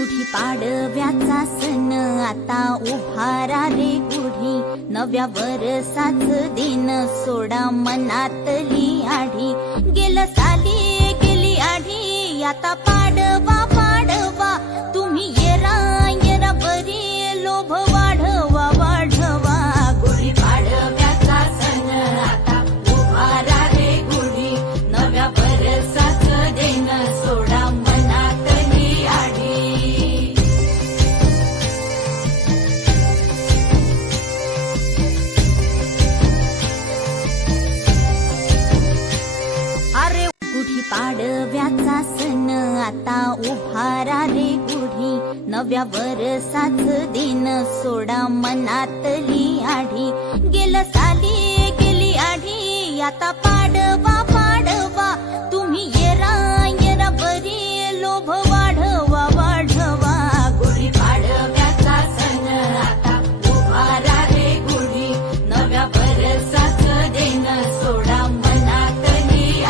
गुढी पाडव्याचा सण आता उभारा रे गुढी, नव्या वर्षाच दिन सोडा मनातली आढी. गेलं साली गेली आढी, आता पाडवा पाडवा, तुम्ही येरा येरा बरी लोभ वाढवा वाढवा. गुढी पाडव्याचा सण आता उभारा रे गुढी, नव्या वर्षाच दिन सोडा मनातली आढी. अरे गुढी पाडव्याचा सण आता उभारा रे गुढी, नव्या वर्षाच दिन सोडा मनातली आढी. गेलं साली गेली आढी, आता पाडवा